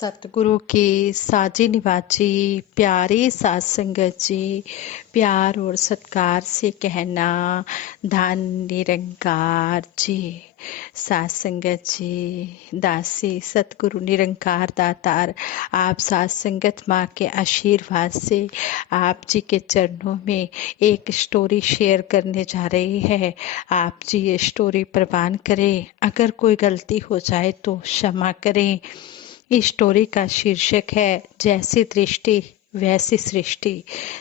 सतगुरु की साजी निवाजी प्यारी सात संगत जी, प्यार और सत्कार से कहना धन निरंकार जी। सात संगत जी, दासी सतगुरु निरंकार दातार, आप सात संगत माँ के आशीर्वाद से आप जी के चरणों में एक स्टोरी शेयर करने जा रही है। आप जी ये स्टोरी प्रवान करें, अगर कोई गलती हो जाए तो क्षमा करें। इस स्टोरी का शीर्षक है जैसी दृष्टि वैसी सृष्टि।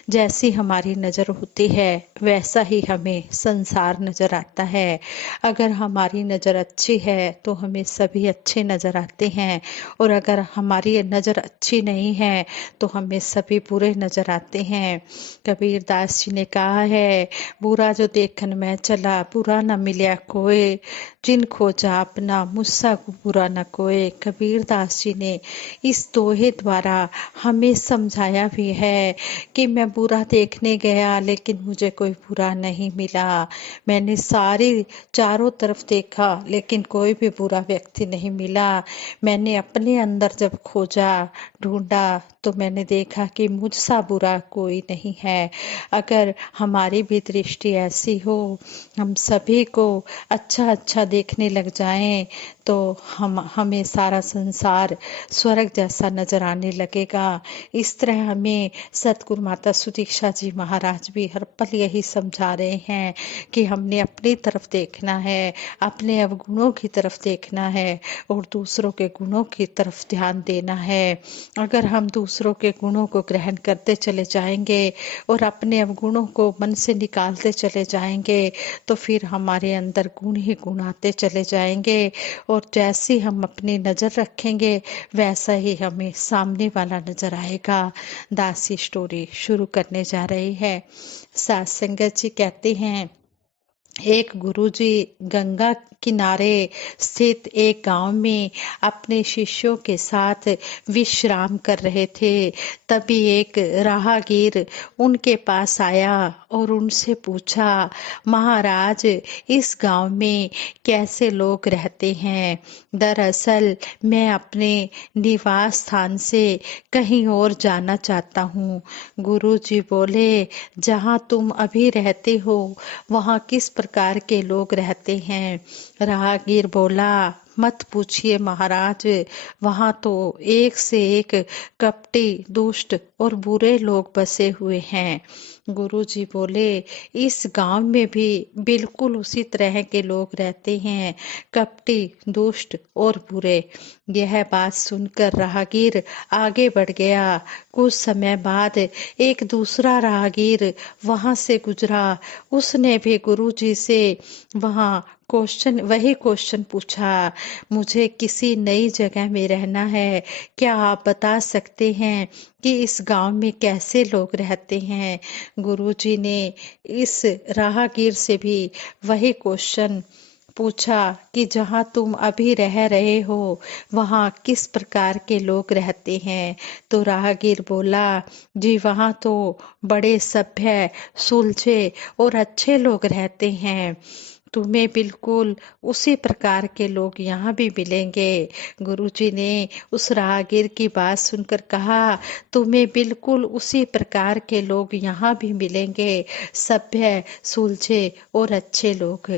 जैसी हमारी नज़र होती है वैसा ही हमें संसार नज़र आता है। अगर हमारी नज़र अच्छी है तो हमें सभी अच्छे नज़र आते हैं, और अगर हमारी नज़र अच्छी नहीं है तो हमें सभी बुरे नज़र आते हैं। कबीर दास जी ने कहा है, बुरा जो देखन मैं चला बुरा न मिल्या कोई, जिन खोजा अपना मुझसा बुरा न कोई। कबीर दास जी ने इस दोहे द्वारा हमें समझाया भी है कि मैं बुरा देखने गया लेकिन मुझे कोई बुरा नहीं मिला। मैंने सारी चारों तरफ देखा लेकिन कोई भी बुरा व्यक्ति नहीं मिला। मैंने अपने अंदर जब खोजा ढूंढा तो मैंने देखा कि मुझसा बुरा कोई नहीं है। अगर हमारी भी दृष्टि ऐसी हो, हम सभी को अच्छा अच्छा देखने लग जाएं, तो हमें सारा संसार स्वर्ग जैसा नजर आने लगेगा। इस तरह हमें सतगुरु माता सुदीक्षा जी महाराज भी हर पल यही समझा रहे हैं कि हमने अपनी तरफ देखना है, अपने अवगुणों की तरफ देखना है और दूसरों के गुणों की तरफ ध्यान देना है। अगर हम दूसरों के गुणों को ग्रहण करते चले जाएंगे और अपने अवगुणों को मन से निकालते चले जाएंगे तो फिर हमारे अंदर गुण ही गुण आते चले जाएंगे, और जैसी हम अपनी नज़र रखेंगे वैसा ही हमें सामने वाला नजर आएगा। दासी स्टोरी शुरू करने जा रही है। सात संगत जी कहते हैं, एक गुरुजी गंगा किनारे स्थित एक गांव में अपने शिष्यों के साथ विश्राम कर रहे थे। तभी एक राहगीर उनके पास आया और उनसे पूछा, महाराज इस गांव में कैसे लोग रहते हैं? दरअसल मैं अपने निवास स्थान से कहीं और जाना चाहता हूँ। गुरुजी बोले, जहाँ तुम अभी रहते हो वहाँ किस प्रकार के लोग रहते हैं? राहगीर बोला, मत पूछिए महाराज, वहाँ तो एक से एक कपटी दुष्ट और बुरे लोग बसे हुए हैं। गुरुजी बोले, इस गांव में भी बिल्कुल उसी तरह के लोग रहते हैं, कपटी दुष्ट और बुरे। यह बात सुनकर राहगीर आगे बढ़ गया। कुछ समय बाद एक दूसरा राहगीर वहां से गुजरा। उसने भी गुरुजी से वही क्वेश्चन पूछा, मुझे किसी नई जगह में रहना है, क्या आप बता सकते हैं कि इस गांव में कैसे लोग रहते हैं? गुरुजी ने इस राहगीर से भी वही क्वेश्चन पूछा कि जहाँ तुम अभी रह रहे हो वहाँ किस प्रकार के लोग रहते हैं? तो राहगीर बोला, जी वहाँ तो बड़े सभ्य सुलझे और अच्छे लोग रहते हैं, तुम्हें बिल्कुल उसी प्रकार के लोग यहाँ भी मिलेंगे। गुरुजी ने उस राहगीर की बात सुनकर कहा, तुम्हें बिल्कुल उसी प्रकार के लोग यहाँ भी मिलेंगे, सभ्य सुलझे और अच्छे लोग।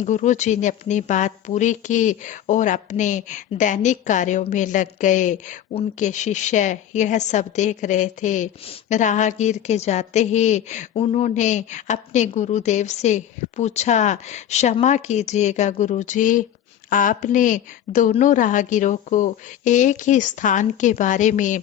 गुरुजी ने अपनी बात पूरी की और अपने दैनिक कार्यों में लग गए। उनके शिष्य यह सब देख रहे थे। राहगीर के जाते ही उन्होंने अपने गुरुदेव से पूछा, क्षमा कीजिएगा गुरुजी, आपने दोनों राहगीरों को एक ही स्थान के बारे में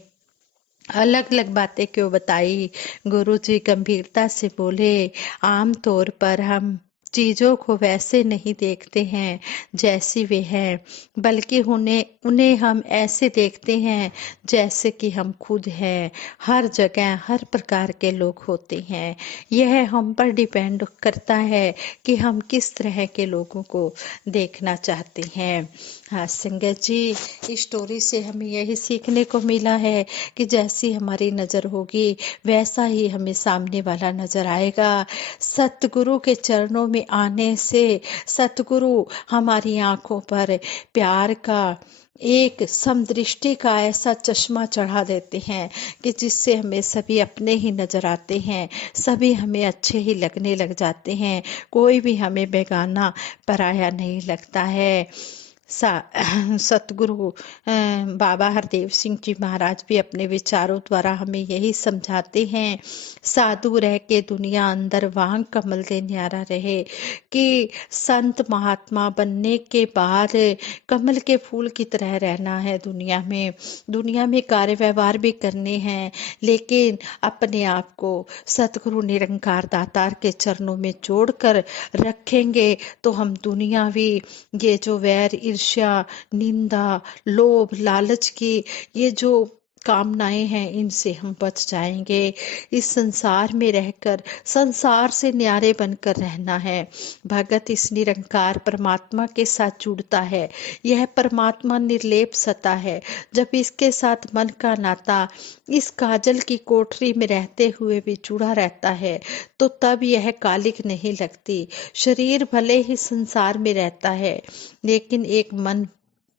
अलग अलग बातें क्यों बताई? गुरुजी गंभीरता से बोले, आम तौर पर हम चीजों को वैसे नहीं देखते हैं जैसी वे हैं, बल्कि उन्हें हम ऐसे देखते हैं जैसे कि हम खुद हैं। हर जगह हर प्रकार के लोग होते हैं। यह हम पर डिपेंड करता है कि हम किस तरह के लोगों को देखना चाहते हैं। हाँ संगत जी, इस स्टोरी से हमें यही सीखने को मिला है कि जैसी हमारी नज़र होगी वैसा ही हमें सामने वाला नज़र आएगा। सतगुरु के चरणों में आने से सतगुरु हमारी आंखों पर प्यार का एक समदृष्टि का ऐसा चश्मा चढ़ा देते हैं कि जिससे हमें सभी अपने ही नजर आते हैं, सभी हमें अच्छे ही लगने लग जाते हैं, कोई भी हमें बेगाना पराया नहीं लगता है। सा सतगुरु बाबा हरदेव सिंह जी महाराज भी अपने विचारों द्वारा हमें यही समझाते हैं, साधु रह के दुनिया अंदर वांग कमल दे न्यारा रहे, कि संत महात्मा बनने के बाद कमल के फूल की तरह रहना है दुनिया में कार्य व्यवहार भी करने हैं, लेकिन अपने आप को सतगुरु निरंकार दातार के चरणों में जोड़कर रखेंगे तो हम दुनियावी ये जो वैर ईर्ष्या निंदा लोभ लालच की ये जो कामनाएं हैं इनसे हम बच जाएंगे। इस संसार में रहकर संसार से न्यारे बनकर रहना है। भगत इस निरंकार परमात्मा के साथ जुड़ता है, यह परमात्मा निर्लेप सता है। जब इसके साथ मन का नाता इस काजल की कोठरी में रहते हुए भी जुड़ा रहता है तो तब यह कालिक नहीं लगती। शरीर भले ही संसार में रहता है लेकिन एक मन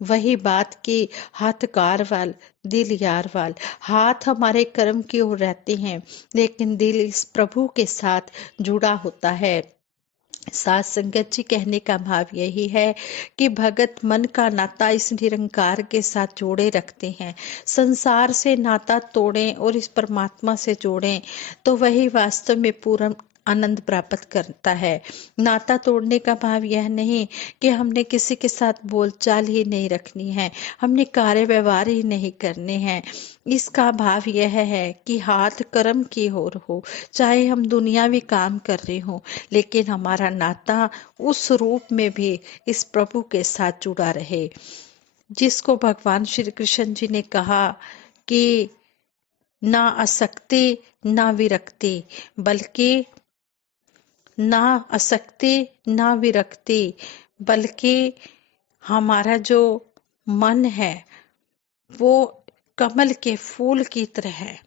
वही बात की हाथ कार वाल दिल यार वाल। हाथ हमारे कर्म की ओर रहते हैं लेकिन दिल इस प्रभु के साथ जुड़ा होता है। सात संगत जी कहने का भाव यही है कि भगत मन का नाता इस निरंकार के साथ जोड़े रखते हैं। संसार से नाता तोड़ें और इस परमात्मा से जोड़ें तो वही वास्तव में पूर्ण आनंद प्राप्त करता है। नाता तोड़ने का भाव यह नहीं कि हमने किसी के साथ बोलचाल ही नहीं रखनी है, हमने कार्य व्यवहार ही नहीं करने हैं। इसका भाव यह है कि हाथ कर्म की ओर हो, चाहे हम दुनियावी काम कर रहे हो लेकिन हमारा नाता उस रूप में भी इस प्रभु के साथ जुड़ा रहे, जिसको भगवान श्री कृष्ण जी ने कहा कि ना आसक्ति ना विरक्ति, बल्कि ना आसक्ति ना विरक्ति, बल्कि हमारा जो मन है वो कमल के फूल की तरह है,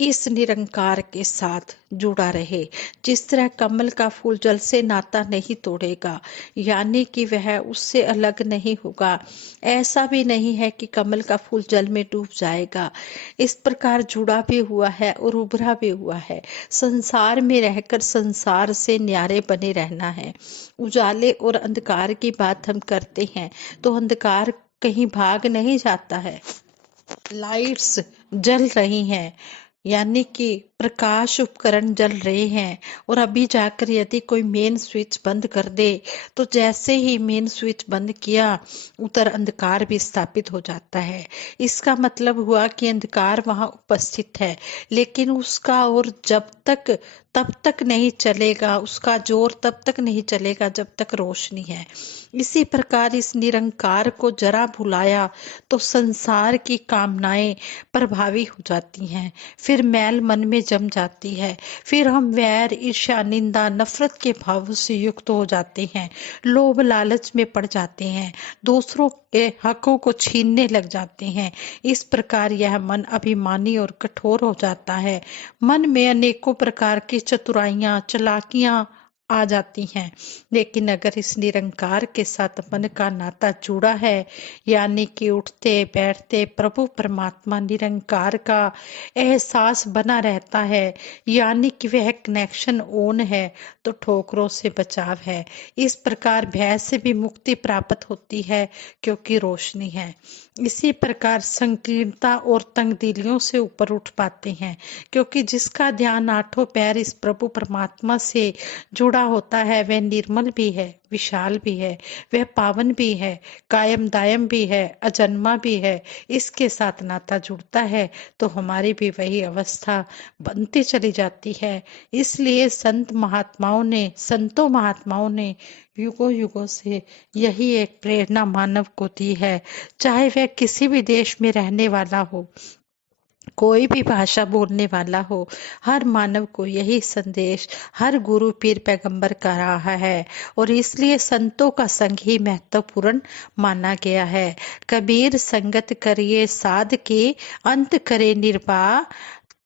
इस निरंकार के साथ जुड़ा रहे। जिस तरह कमल का फूल जल से नाता नहीं तोड़ेगा, यानी कि वह उससे अलग नहीं होगा, ऐसा भी नहीं है कि कमल का फूल जल में डूब जाएगा। इस प्रकार जुड़ा भी हुआ है और उभरा भी हुआ है। संसार में रहकर संसार से न्यारे बने रहना है। उजाले और अंधकार की बात हम करते हैं तो अंधकार कहीं भाग नहीं जाता है, लाइट्स जल रही हैं, यानी कि प्रकाश उपकरण जल रहे हैं, और अभी जाकर यदि कोई मेन स्विच बंद कर दे तो जैसे ही मेन स्विच बंद किया उधर अंधकार भी स्थापित हो जाता है। इसका मतलब हुआ कि अंधकार वहां उपस्थित है लेकिन उसका और जब तक तब तक नहीं चलेगा, उसका जोर तब तक नहीं चलेगा जब तक रोशनी है। इसी प्रकार इस निरंकार को जरा भुलाया तो संसार की कामनाएं प्रभावी हो जाती हैं, फिर मैल मन में जम जाती है, फिर हम वैर ईर्ष्या निंदा नफरत के भावों से युक्त हो जाते हैं, लोभ लालच में पड़ जाते हैं, दूसरों के हकों को छीनने लग जाते हैं। इस प्रकार यह मन अभिमानी और कठोर हो जाता है। मन में अनेकों प्रकार की चतुराइयां चालाकियां आ जाती हैं, लेकिन अगर इस निरंकार के साथ मन का नाता जुड़ा है, यानी कि उठते बैठते प्रभु परमात्मा निरंकार का एहसास बना रहता है, यानी कि वह कनेक्शन ऑन है, तो ठोकरों से बचाव है। इस प्रकार भय से भी मुक्ति प्राप्त होती है क्योंकि रोशनी है। इसी प्रकार संकीर्णता और तंगदिलियों से ऊपर उठ पाते हैं, क्योंकि जिसका ध्यान आठों पैर इस प्रभु परमात्मा से जुड़ा होता है वह निर्मल भी है, विशाल भी है, वह पावन भी है, कायम दायम भी है, अजन्मा भी है। इसके साथ नाता जुड़ता है तो हमारी भी वही अवस्था बनती चली जाती है। इसलिए संतों महात्माओं ने युगों युगों से यही एक प्रेरणा मानव को दी है, चाहे वह किसी भी देश में रहने वाला हो, कोई भी भाषा बोलने वाला हो, हर मानव को यही संदेश हर गुरु पीर पैगंबर का रहा है, और इसलिए संतों का संग ही महत्वपूर्ण माना गया है। कबीर संगत करिए साध के अंत करे निर्वाह,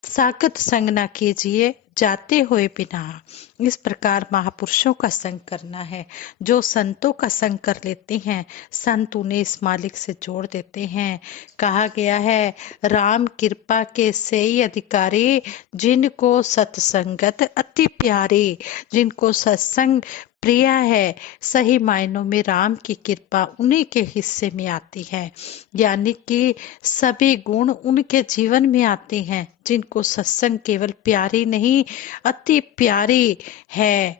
साकत संग ना कीजिए जाते हुए बिना। इस प्रकार महापुरुषों का संग करना है। जो संतों का संग कर लेते हैं, संत उन्हें इस मालिक से जोड़ देते हैं। कहा गया है, राम कृपा के सेई अधिकारी, जिनको सत्संगत अति प्यारी। जिनको सत्संग प्रिय है, सही मायनों में राम की कृपा उन्हीं के हिस्से में आती है। यानी कि सभी गुण उनके जीवन में आते हैं। जिनको सत्संग केवल प्यारी नहीं, अति प्यारी है।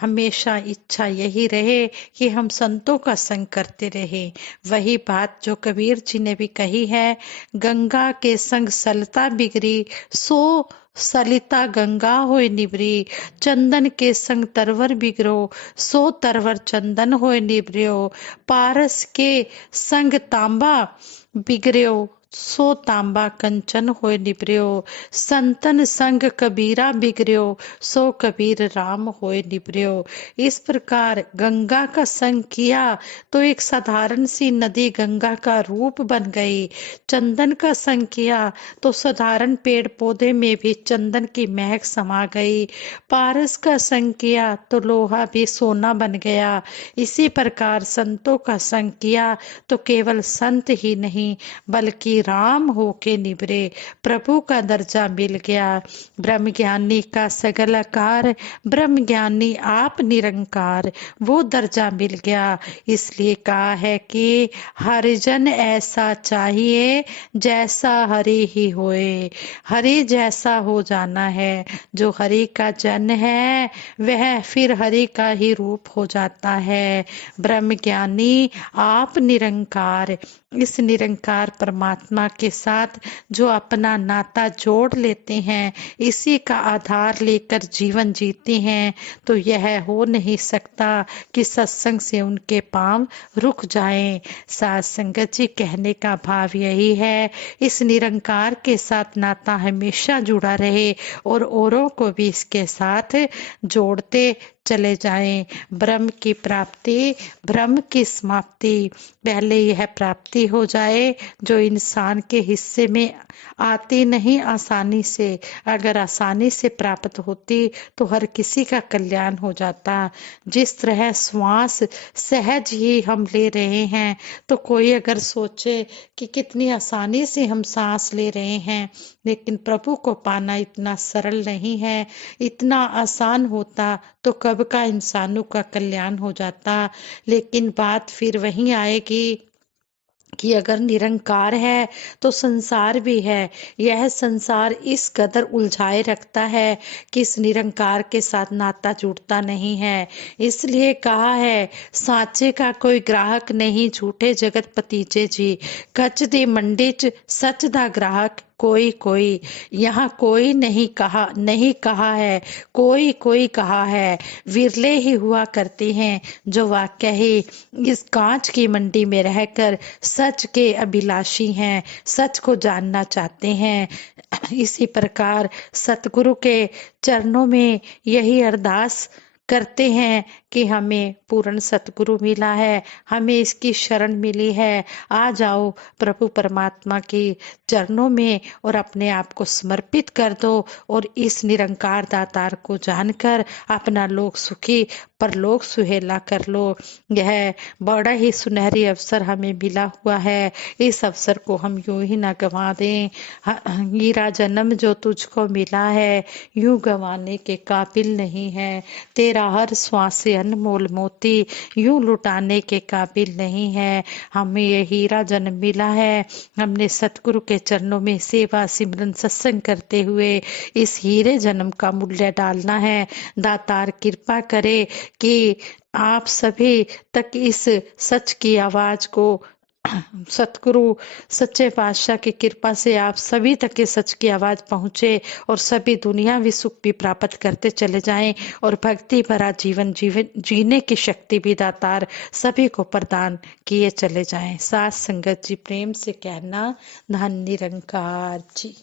हमेशा इच्छा यही रहे कि हम संतों का संग करते रहे। वही बात जो कबीर जी ने भी कही है, गंगा के संग सलता बिगड़ी, सो सलिता गंगा होए निबरी। चंदन के संग तरवर बिगड़ो, सो तरवर चंदन होए निबरियो। पारस के संग तांबा बिगड़ो, सो तांबा कंचन होए निबरियो। संतन संग कबीरा बिगड़ो, सो कबीर राम होए निबरियो। इस प्रकार गंगा का संग किया तो एक साधारण सी नदी गंगा का रूप बन गई। चंदन का संग किया तो साधारण पेड़ पौधे में भी चंदन की महक समा गई। पारस का संग किया तो लोहा भी सोना बन गया। इसी प्रकार संतों का संग किया तो केवल संत ही नहीं बल्कि राम होके निभरे, प्रभु का दर्जा मिल गया। ब्रह्म ज्ञानी का सगल आकार, ब्रह्म ज्ञानी आप निरंकार, वो दर्जा मिल गया। इसलिए कहा है कि हरिजन ऐसा चाहिए जैसा हरि ही होए। हरि जैसा हो जाना है। जो हरि का जन है वह फिर हरि का ही रूप हो जाता है। ब्रह्म ज्ञानी आप निरंकार, इस निरंकार परमात्मा के साथ जो अपना नाता जोड़ लेते हैं, इसी का आधार लेकर जीवन जीते हैं, तो यह हो नहीं सकता कि सत्संग से उनके पांव रुक जाएं। साथ संगत जी कहने का भाव यही है, इस निरंकार के साथ नाता हमेशा जुड़ा रहे और औरों को भी इसके साथ जोड़ते चले जाएं। ब्रह्म की प्राप्ति, ब्रह्म की समाप्ति, पहले यह प्राप्ति हो जाए जो इंसान के हिस्से में आती नहीं आसानी से। अगर आसानी से प्राप्त होती तो हर किसी का कल्याण हो जाता। जिस तरह श्वास सहज ही हम ले रहे हैं, तो कोई अगर सोचे कि कितनी आसानी से हम सांस ले रहे हैं, लेकिन प्रभु को पाना इतना सरल नहीं है। इतना आसान होता तो कब का इंसानों का कल्याण हो जाता। लेकिन बात फिर वहीं आएगी कि अगर निरंकार है तो संसार भी है। यह संसार इस कदर उलझाए रखता है कि इस निरंकार के साथ नाता जुड़ता नहीं है। इसलिए कहा है, साचे का कोई ग्राहक नहीं, झूठे जगत पतीजे जी। कच दी मंडी च सच दा ग्राहक कोई कोई। यहाँ कोई नहीं कहा है, कोई कोई कहा है। विरले ही हुआ करते हैं जो वाकई ही इस कांच की मंडी में रहकर सच के अभिलाषी हैं, सच को जानना चाहते हैं। इसी प्रकार सतगुरु के चरणों में यही अरदास करते हैं कि हमें पूर्ण सतगुरु मिला है, हमें इसकी शरण मिली है। आ जाओ प्रभु परमात्मा के चरणों में और अपने आप को समर्पित कर दो और इस निरंकार दातार को जानकर अपना लोक सुखी परलोक सुहेला कर लो। यह बड़ा ही सुनहरी अवसर हमें मिला हुआ है। इस अवसर को हम यूं ही ना गंवा दें। हीरा जन्म जो तुझको मिला है, यूं गंवाने के काबिल नहीं है। तेरा हर श्वास से अनमोल मोती, यूं लुटाने के काबिल नहीं है। हमें ये हीरा जन्म मिला है, हमने सतगुरु के चरणों में सेवा सिमरन सत्संग करते हुए इस हीरे जन्म का मूल्य डालना है। दातार कृपा करे कि आप सभी तक इस सच की आवाज को, सतगुरु सच्चे पातशाह की कृपा से आप सभी तक के सच की आवाज पहुंचे और सभी दुनियावी सुख भी प्राप्त करते चले जाएं और भक्ति भरा जीवन जीने की शक्ति भी दातार सभी को प्रदान किए चले जाएं। साथ संगत जी प्रेम से कहना, धन निरंकार जी।